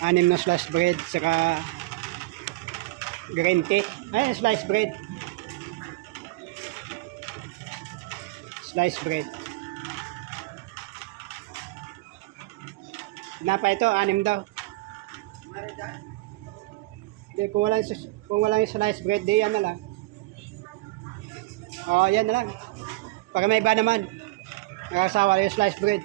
Anim na sliced bread, saka green tea. Ay, sliced bread. Sliced bread. Napa ito, 6 daw. Hindi, kung walang sliced bread, di yan na lang. Oh, yan na lang. Para may iba naman. Nakasawa yung sliced bread.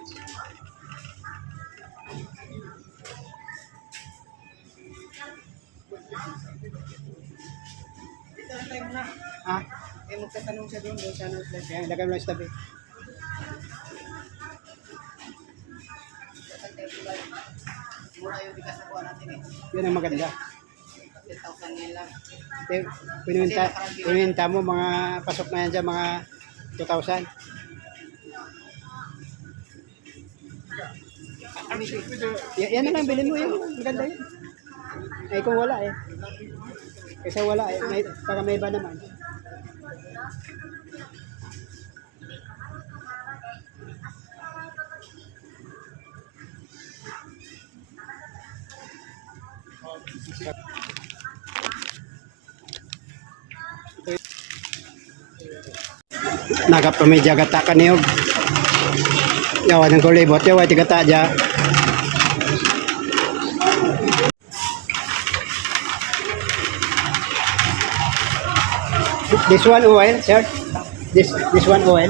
Ah? Eh, magtatanong siya doon sa ano slice. Kaya lagay mo lang sa tabi. Mura yung bigas na kuha natin eh. Yan ang maganda. 10,000 yen lang. Pinuwinta mo mga pasok na yan dyan, mga 2,000. Yan na lang, bilhin mo yun. Maganda yun. Ay kung wala eh. Kasi wala eh. Para may iba naman. Nagapamedya gata ka niyog. Yawa ng kulibot. Yawa iti gata dya. This one oil, sir? This one oil?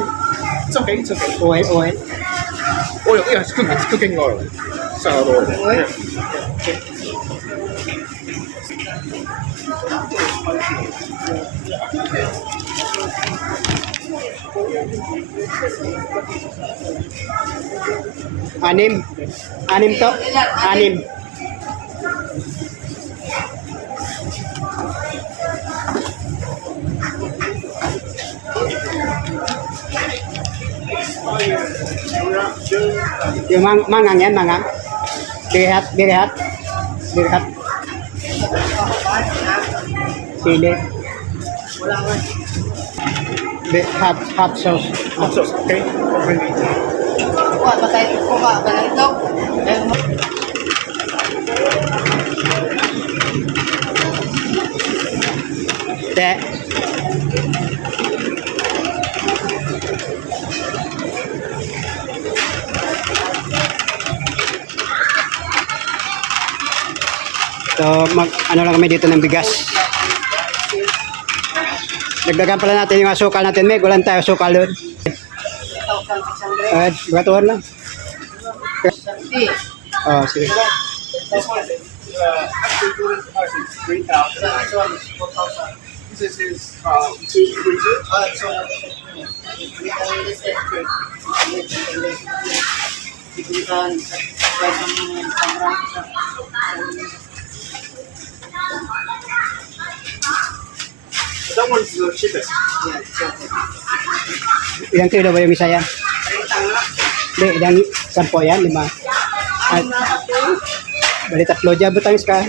It's okay, it's okay. Oil. Oil, yeah, it's cooking oil. Salad oil. Oil? Yeah. Anim to? Anim. Yung mangang yan, mangang. Birihat. Sili. Hot sauce. Hot sauce, okay? Kuha, patay ko ka. Ganito. Te. So, ano lang kami dito ng bigas. Dagdagan pala natin yung asukal natin, Meg. Walang tayo asukal doon. 1,600. Batuhan lang. Oh, sige. This one is actually doing prices 3,000. This is 232. That one's the cheapest. Ilang kilo ba yung isa yan? Hindi, ilang 10 yan, 5. Bali 3 dyan, butangis ka.